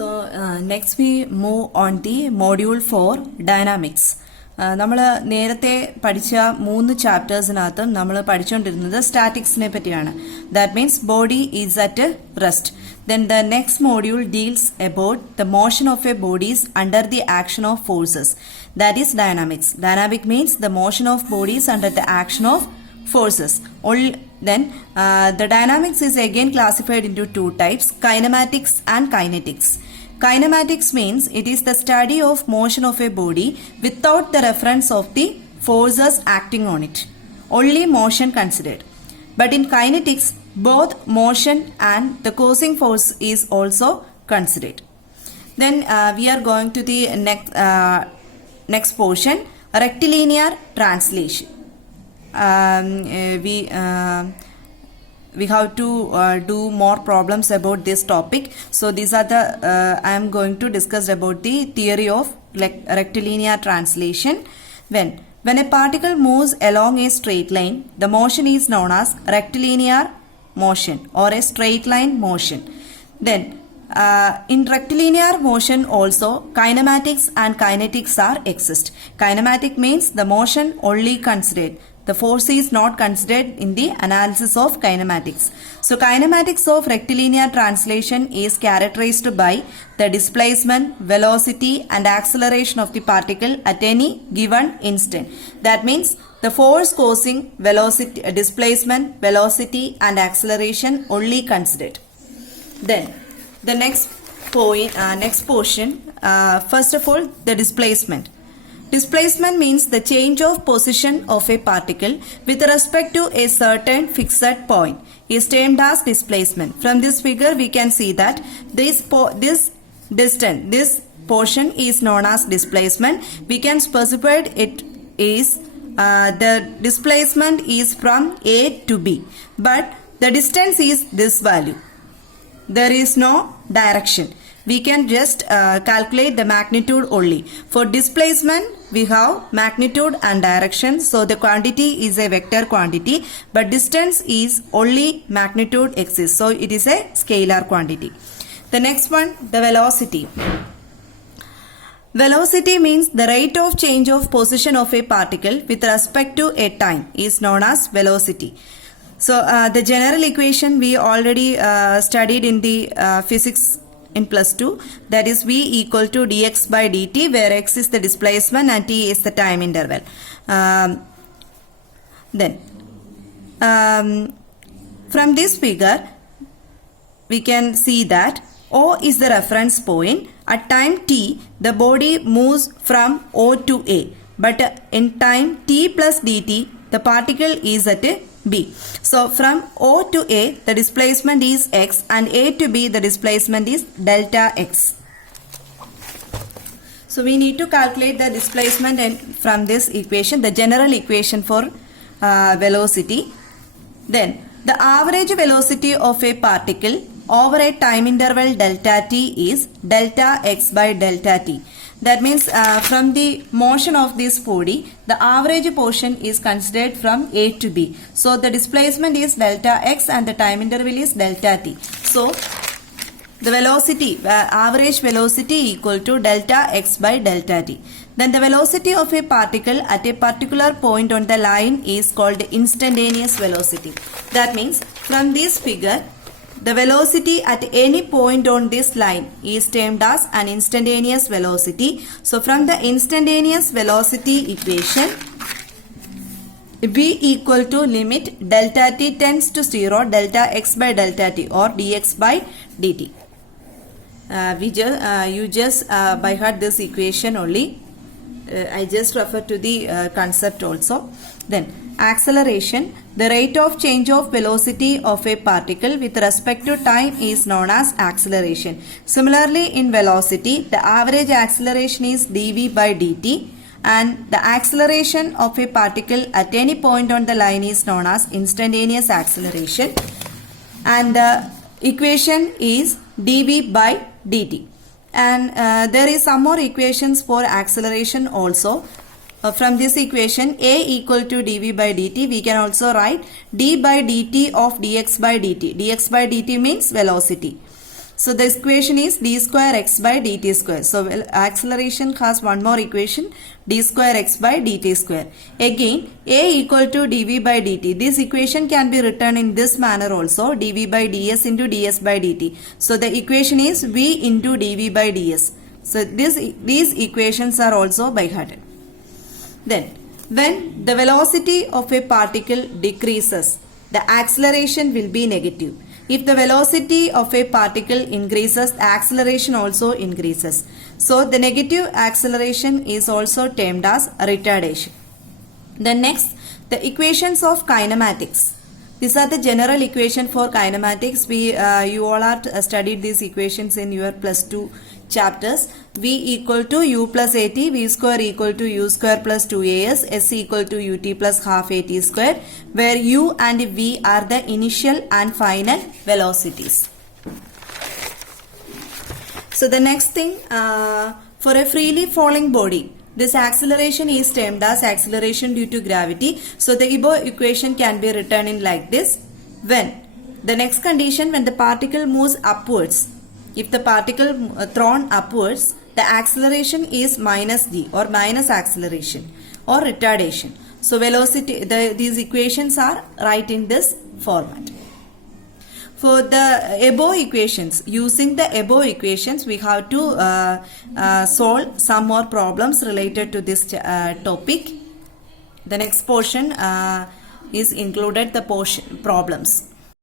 So next we move on the module 4 dynamics. നമ്മൾ നേരത്തെ പഠിച്ച 3 ചാപ്റ്റേഴ്സിനകത്തും നമ്മൾ പഠിച്ചുകൊണ്ടിരുന്നത് സ്റ്റാറ്റിക്സിനെ പറ്റിയാണ്. That means body is at rest. Then the next module deals about the motion of a bodies under the action of forces. That is dynamics. Dynamic means the motion of bodies under the action of forces. Then the dynamics is again classified into two types, kinematics and kinetics. Kinematics means it is the study of motion of a body without the reference of the forces acting on it. Only motion considered. But in kinetics, both motion and the causing force is also considered. Then we are going to the next portion, rectilinear translation. We have to do more problems about this topic. So these are the I am going to discuss about the theory of rectilinear translation. When a particle moves along a straight line, the motion is known as rectilinear motion or a straight line motion. Then in rectilinear motion also kinematics and kinetics are exist. Kinematic means the motion only considered. The force is not considered in the analysis of kinematics. So kinematics of rectilinear translation is characterized by the displacement, velocity and acceleration of the particle at any given instant. That means the force causing velocity, displacement, velocity and acceleration only considered. Then the next portion, first of all, the displacement. Displacement means the change of position of a particle with respect to a certain fixed point is termed as displacement. From this figure we can see that this portion is known as displacement. We can specify it is the displacement is from A to B, but the distance is this value. There is no direction. We can just calculate the magnitude only. For displacement, we have magnitude and direction. So the quantity is a vector quantity, but distance is only magnitude exists. So it is a scalar quantity. The next one, the velocity. Velocity means the rate of change of position of a particle with respect to a time is known as velocity. So the general equation we already studied in the physics in +2, that is v equal to dx by dt, where x is the displacement and t is the time interval. Then from this figure we can see that O is the reference point. At time t the body moves from O to A, but in time t plus dt the particle is at B. So from O to A the displacement is x and A to B the displacement is delta x. So we need to calculate the displacement and from this equation, the general equation for velocity. Then the average velocity of a particle over a time interval delta t is delta x by delta t. That means from the motion of this body, the average portion is considered from A to B. So the displacement is delta x and the time interval is delta t. So the velocity, average velocity equal to delta x by delta t. Then the velocity of a particle at a particular point on the line is called instantaneous velocity. That means from this figure, the velocity at any point on this line is termed as an instantaneous velocity. So from the instantaneous velocity equation, v equal to limit delta t tends to 0 delta x by delta t or dx by dt. You just by heart this equation only. I just refer to the concept also. Then acceleration, the rate of change of velocity of a particle with respect to time is known as acceleration. Similarly in velocity, the average acceleration is dv by dt and the acceleration of a particle at any point on the line is known as instantaneous acceleration, and the equation is dv by dt. And there is some more equations for acceleration also. From this equation, A equal to dv by dt, we can also write d by dt of dx by dt. Dx by dt means velocity. So the equation is d square x by dt square. So acceleration has one more equation, d square x by dt square. Again, a equal to dv by dt. This equation can be written in this manner also, dv by ds into ds by dt. So the equation is v into dv by ds. So these equations are also by hearted. Then, when the velocity of a particle decreases, the acceleration will be negative. If the velocity of a particle increases, the acceleration also increases. So the negative acceleration is also termed as retardation. Then next, the equations of kinematics. These are the general equation for kinematics. You all have studied these equations in your +2 chapters. V equal to u plus at, v square equal to u square plus 2as, s equal to ut plus half at square, where u and v are the initial and final velocities. So the next thing, for a freely falling body, this acceleration is termed as acceleration due to gravity. So the above equation can be written in like this. When the next condition, when the particle moves upwards, if the particle thrown upwards, the acceleration is minus g or minus acceleration or retardation. So velocity, these equations are right in this format. For the above equations, using the above equations, we have to solve some more problems related to this topic. The next portion is included the portion problems.